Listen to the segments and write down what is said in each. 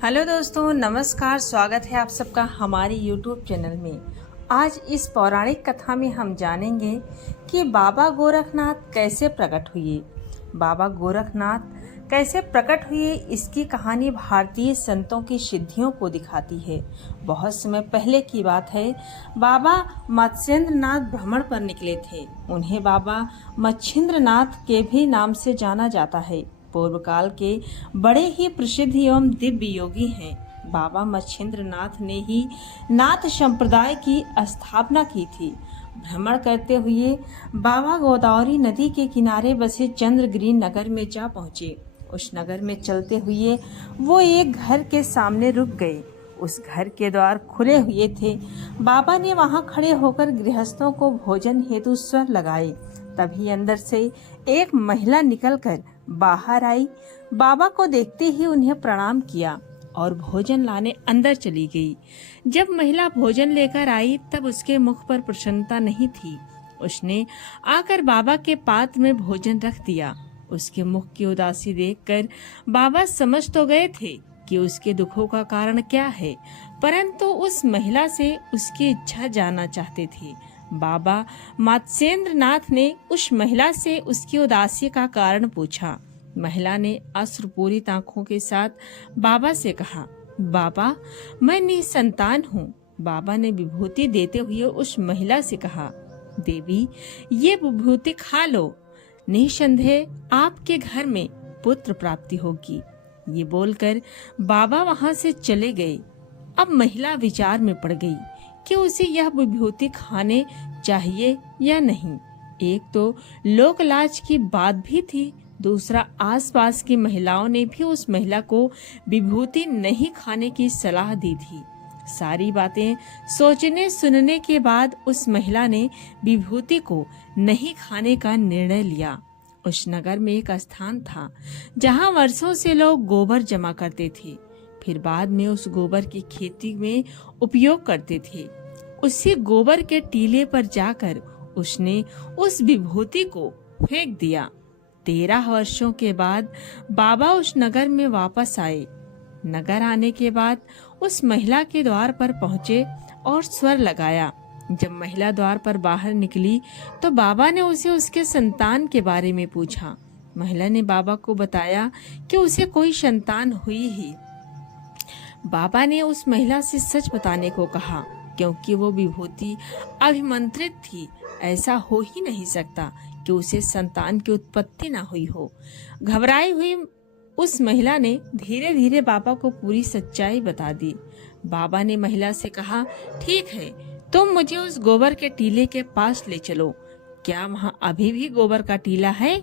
Hello दोस्तों, नमस्कार। स्वागत है आप सबका हमारे YouTube चैनल में। आज इस पौराणिक कथा में हम जानेंगे कि बाबा गोरखनाथ कैसे प्रकट हुए। बाबा गोरखनाथ कैसे प्रकट हुए, इसकी कहानी भारतीय संतों की सिद्धियों को दिखाती है। बहुत समय पहले की बात है। बाबा मत्स्येंद्रनाथ भ्रमण पर निकले थे। उन्हें बाबा मच्छिंद्रनाथ के भी नाम से जाना जाता है। पूर्व काल के बड़े ही प्रसिद्ध एवं दिव्य योगी हैं। बाबा मच्छिंद्रनाथ ने ही नाथ संप्रदाय की स्थापना की थी। भ्रमण करते हुए बाबा गोदावरी नदी के किनारे बसे चंद्रगिरी नगर में जा पहुँचे। उस नगर में चलते हुए वो एक घर के सामने रुक गए। उस घर के द्वार खुले हुए थे। बाबा ने वहां खड़े होकर गृहस्थों को भोजन हेतु स्वर लगाए। तभी अंदर से एक महिला निकलकर बाहर आई। बाबा को देखते ही उन्हें प्रणाम किया और भोजन लाने अंदर चली गई। जब महिला भोजन लेकर आई तब उसके मुख पर प्रसन्नता नहीं थी। उसने आकर बाबा के पात्र में भोजन रख दिया। उसके मुख की उदासी देखकर बाबा समझ तो गए थे कि उसके दुखों का कारण क्या है, परंतु उस महिला से उसकी इच्छा जानना चाहते थे। बाबा मत्स्येंद्रनाथ ने उस महिला से उसकी उदासी का कारण पूछा। महिला ने अश्रुपूरित आंखों के साथ बाबा से कहा, बाबा, मैं निसंतान हूँ। बाबा ने विभूति देते हुए उस महिला से कहा, देवी, ये विभूति खा लो। निसंदेह आपके घर में पुत्र प्राप्ति होगी। ये बोलकर बाबा वहां से चले गए। अब महिला विचार में पड़ गई कि उसे यह विभूति खाने चाहिए या नहीं। एक तो लोक लाज की बात भी थी, दूसरा आसपास की महिलाओं ने भी उस महिला को विभूति नहीं खाने की सलाह दी थी। सारी बातें सोचने सुनने के बाद उस महिला ने विभूति को नहीं खाने का निर्णय लिया। उस नगर में एक स्थान था जहां वर्षों से लोग गोबर जमा करते थे, फिर बाद में उस गोबर की खेती में उपयोग करते थे। उसी गोबर के टीले पर जाकर उसने उस विभूति को फेंक दिया। 13 वर्षों के बाद बाबा उस नगर में वापस आए। नगर आने के बाद उस महिला के द्वार पर पहुंचे और स्वर लगाया। जब महिला द्वार पर बाहर निकली तो बाबा ने उसे उसके संतान के बारे में पूछा। महिला ने बाबा को बताया कि उसे कोई संतान हुई ही। बाबा ने उस महिला से सच बताने को कहा, क्योंकि वो विभूति अभिमंत्रित थी। ऐसा हो ही नहीं सकता कि उसे संतान की उत्पत्ति ना हुई हो। घबराई हुई उस महिला ने धीरे धीरे बाबा को पूरी सच्चाई बता दी। बाबा ने महिला से कहा, ठीक है, तुम मुझे उस गोबर के टीले के पास ले चलो। क्या वहाँ अभी भी गोबर का टीला है?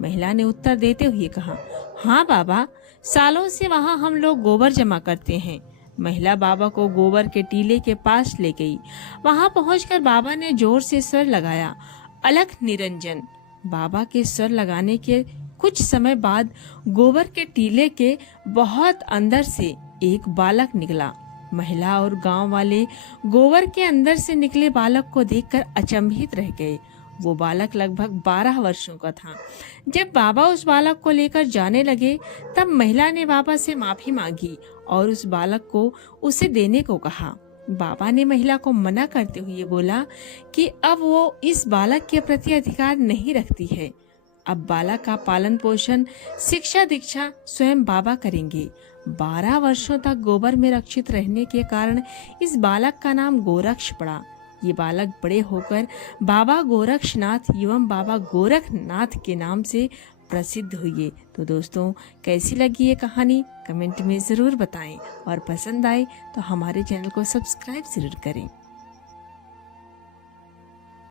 महिला ने उत्तर देते हुए कहा, हाँ बाबा, सालों से वहाँ हम लोग गोबर जमा करते हैं। महिला बाबा को गोबर के टीले के पास ले गई। वहाँ पहुंचकर बाबा ने जोर से स्वर लगाया, अलख निरंजन। बाबा के स्वर लगाने के कुछ समय बाद गोबर के टीले के बहुत अंदर से एक बालक निकला। महिला और गांव वाले गोबर के अंदर से निकले बालक को देखकर अचंभित रह गए। वो बालक लगभग 12 वर्षों का था। जब बाबा उस बालक को लेकर जाने लगे तब महिला ने बाबा से माफी मांगी और उस बालक को उसे देने को कहा। बाबा ने महिला को मना करते हुए बोला कि अब वो इस बालक के प्रति अधिकार नहीं रखती है। अब बालक का पालन पोषण, शिक्षा दीक्षा स्वयं बाबा करेंगे। 12 वर्षों तक गोबर में रक्षित रहने के कारण इस बालक का नाम गोरक्ष पड़ा। ये बालक बड़े होकर बाबा गोरक्षनाथ एवं बाबा गोरखनाथ के नाम से प्रसिद्ध हुए। तो दोस्तों, कैसी लगी ये कहानी कमेंट में ज़रूर बताएं और पसंद आए तो हमारे चैनल को सब्सक्राइब ज़रूर करें।